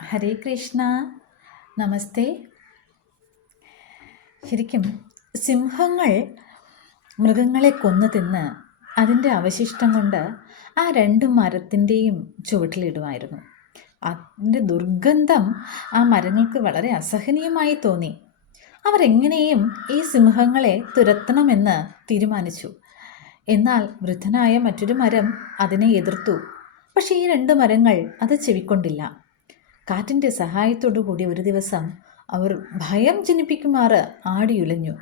ഹരേ കൃഷ്ണ. നമസ്തേ. ശരിക്കും സിംഹങ്ങൾ മൃഗങ്ങളെ കൊന്നു തിന്ന് അതിന്റെ അവശിഷ്ടം കൊണ്ട് ആ രണ്ട് മരത്തിന്റെയും ചുവട്ടിലിടുമായിരുന്നു. അതിന്റെ ദുർഗന്ധം ആ മരങ്ങൾക്ക് വളരെ അസഹനീയമായി തോന്നി. അവരെങ്ങനെയും ഈ സിംഹങ്ങളെ തുരത്തണമെന്ന് തീരുമാനിച്ചു. എന്നാൽ വൃദ്ധനായ മറ്റൊരു മരം അതിനെ എതിർത്തു. പക്ഷേ ഈ രണ്ട് മരങ്ങൾ അത് ചെവിക്കൊണ്ടില്ല. കാറ്റിന്റെ സഹായത്തോടു കൂടി ഒരു ദിവസം അവർ ഭയം ജനിപ്പിക്കുമാറ് ആടിയുലഞ്ഞു.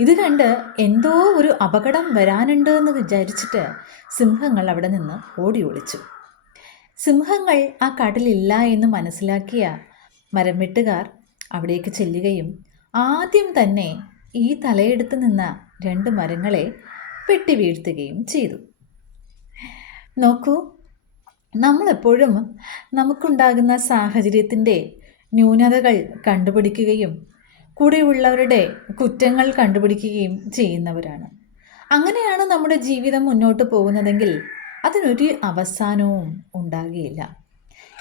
ഇത് കണ്ട് എന്തോ ഒരു അപകടം വരാനുണ്ട് എന്ന് വിചാരിച്ചിട്ട് സിംഹങ്ങൾ അവിടെ നിന്ന് ഓടി ഒളിച്ചു. സിംഹങ്ങൾ ആ കടലില്ല എന്ന് മനസ്സിലാക്കിയ മരം വെട്ടുകാർ അവിടേക്ക് ചെല്ലുകയും ആദ്യം തന്നെ ഈ തലയെടുത്ത് നിന്ന രണ്ട് മരങ്ങളെ വെട്ടി വീഴ്ത്തുകയും ചെയ്തു. നോക്കൂ നമ്മളെപ്പോഴും നമുക്കുണ്ടാകുന്ന സാഹചര്യത്തിന്റെ ന്യൂനതകൾ കണ്ടുപിടിക്കുകയും കൂടെയുള്ളവരുടെ കുറ്റങ്ങൾ കണ്ടുപിടിക്കുകയും ചെയ്യുന്നവരാണ്. അങ്ങനെയാണ് നമ്മുടെ ജീവിതം മുന്നോട്ട് പോകുന്നതെങ്കിൽ അതിനൊരു അവസാനവും ഉണ്ടാകുകയില്ല.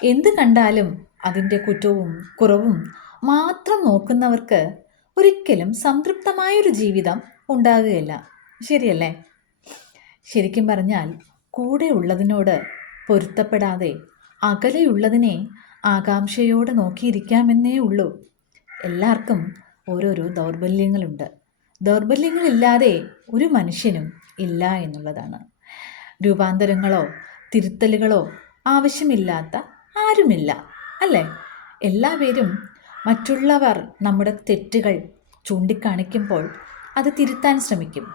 എന്ത് കണ്ടാലും അതിന്റെ കുറ്റവും കുറവും മാത്രം നോക്കുന്നവർക്ക് ഒരിക്കലും സംതൃപ്തമായൊരു ജീവിതം ഉണ്ടാകുകയില്ല. ശരിയല്ലേ? ശരിക്കും പറഞ്ഞാൽ കൂടെ ഉള്ളതിനോട് പൊരുത്തപ്പെടാതെ അകലെയുള്ളതിനെ ആകാംക്ഷയോടെ നോക്കിയിരിക്കാമെന്നേ ഉള്ളൂ. എല്ലാവർക്കും ഓരോരോ ദൗർബല്യങ്ങളുണ്ട്. ദൗർബല്യങ്ങളില്ലാതെ ഒരു മനുഷ്യനും ഇല്ല എന്നുള്ളതാണ്. രൂപാന്തരങ്ങളോ തിരുത്തലുകളോ ആവശ്യമില്ലാത്ത ആരുമില്ല അല്ലേ? എല്ലാവരും മറ്റുള്ളവർ നമ്മുടെ തെറ്റുകൾ ചൂണ്ടിക്കാണിക്കുമ്പോൾ അത് തിരുത്താൻ ശ്രമിക്കും.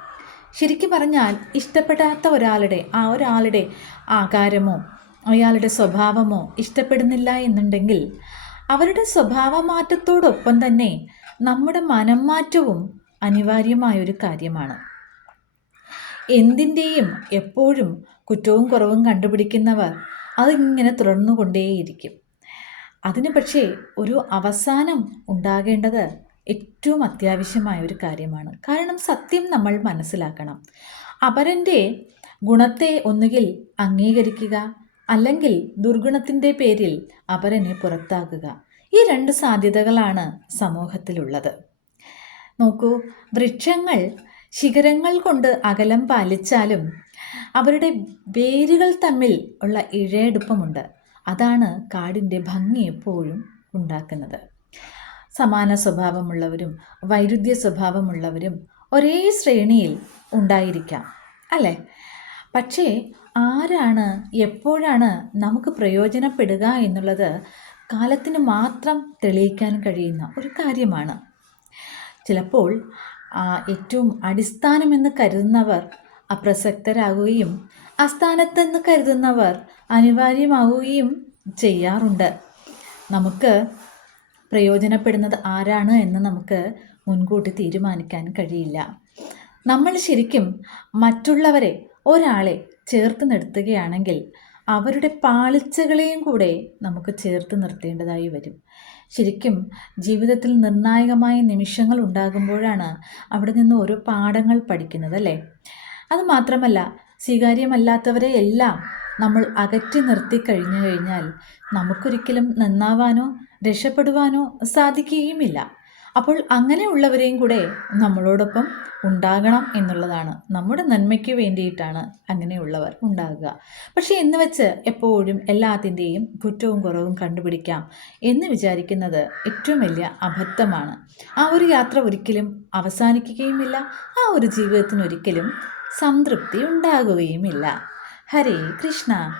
ശരിക്കും പറഞ്ഞാൽ ഇഷ്ടപ്പെടാത്ത ഒരാളുടെ ആ ഒരാളുടെ ആകാരമോ അയാളുടെ സ്വഭാവമോ ഇഷ്ടപ്പെടുന്നില്ല എന്നുണ്ടെങ്കിൽ അവരുടെ സ്വഭാവ മാറ്റത്തോടൊപ്പം തന്നെ നമ്മുടെ മനം മാറ്റവും അനിവാര്യമായൊരു കാര്യമാണ്. എന്തിന്റെയും എപ്പോഴും കുറ്റവും കുറവും കണ്ടുപിടിക്കുന്നവർ അതിങ്ങനെ തുടർന്നുകൊണ്ടേയിരിക്കും. അതിന് പക്ഷേ ഒരു അവസാനം ഉണ്ടാകേണ്ടത് ഏറ്റവും അത്യാവശ്യമായ ഒരു കാര്യമാണ്. കാരണം സത്യം നമ്മൾ മനസ്സിലാക്കണം. അപരന്റെ ഗുണത്തെ ഒന്നുകിൽ അംഗീകരിക്കുക അല്ലെങ്കിൽ ദുർഗുണത്തിന്റെ പേരിൽ അപരനെ പുറത്താക്കുക. ഈ രണ്ട് സാധ്യതകളാണ് സമൂഹത്തിലുള്ളത്. നോക്കൂ വൃക്ഷങ്ങൾ ശിഖരങ്ങൾ കൊണ്ട് അകലം പാലിച്ചാലും അവരുടെ വേരുകൾ തമ്മിൽ ഉള്ള ഇഴയെടുപ്പമുണ്ട്. അതാണ് കാടിന്റെ ഭംഗി എപ്പോഴും ഉണ്ടാക്കുന്നത്. സമാന സ്വഭാവമുള്ളവരും വൈരുദ്ധ്യ സ്വഭാവമുള്ളവരും ഒരേ ശ്രേണിയിൽ ഉണ്ടായിരിക്കാം അല്ലേ? പക്ഷേ ആരാണ് എപ്പോഴാണ് നമുക്ക് പ്രയോജനപ്പെടുക എന്നുള്ളത് കാലത്തിന് മാത്രം തെളിയിക്കാൻ കഴിയുന്ന ഒരു കാര്യമാണ്. ചിലപ്പോൾ ഏറ്റവും അടിസ്ഥാനമെന്ന് കരുതുന്നവർ അപ്രസക്തരാകുകയും അസ്ഥാനത്തെന്ന് കരുതുന്നവർ അനിവാര്യമാവുകയും ചെയ്യാറുണ്ട്. നമുക്ക് പ്രയോജനപ്പെടുന്നത് ആരാണ് എന്ന് നമുക്ക് മുൻകൂട്ടി തീരുമാനിക്കാൻ കഴിയില്ല. നമ്മൾ ശരിക്കും മറ്റുള്ളവരെ ഒരാളെ ചേർത്ത് നിർത്തുകയാണെങ്കിൽ അവരുടെ പാളിച്ചകളെയും കൂടെ നമുക്ക് ചേർത്ത് നിർത്തേണ്ടതായി വരും. ശരിക്കും ജീവിതത്തിൽ നിർണായകമായ നിമിഷങ്ങൾ ഉണ്ടാകുമ്പോഴാണ് അവിടെ നിന്ന് ഓരോ പാഠങ്ങൾ പഠിക്കുന്നത് അല്ലേ? അത് മാത്രമല്ല സ്വീകാര്യമല്ലാത്തവരെ എല്ലാം നമ്മൾ അകറ്റി നിർത്തി കഴിഞ്ഞു കഴിഞ്ഞാൽ നമുക്കൊരിക്കലും നന്നാവാനോ രക്ഷപ്പെടുവാനോ സാധിക്കുകയുമില്ല. അപ്പോൾ അങ്ങനെയുള്ളവരെയും കൂടെ നമ്മളോടൊപ്പം ഉണ്ടാകണം എന്നുള്ളതാണ്. നമ്മുടെ നന്മയ്ക്ക് വേണ്ടിയിട്ടാണ് അങ്ങനെയുള്ളവർ ഉണ്ടാകുക. പക്ഷേ എന്ന് വെച്ച് എപ്പോഴും എല്ലാത്തിന്റെയും കുറ്റവും കുറവും കണ്ടുപിടിക്കാം എന്ന് വിചാരിക്കുന്നത് ഏറ്റവും വലിയ അബദ്ധമാണ്. ആ ഒരു യാത്ര ഒരിക്കലും അവസാനിക്കുകയുമില്ല. ആ ഒരു ജീവിതത്തിനൊരിക്കലും സംതൃപ്തി ഉണ്ടാകുകയുമില്ല. ഹരേ കൃഷ്ണ.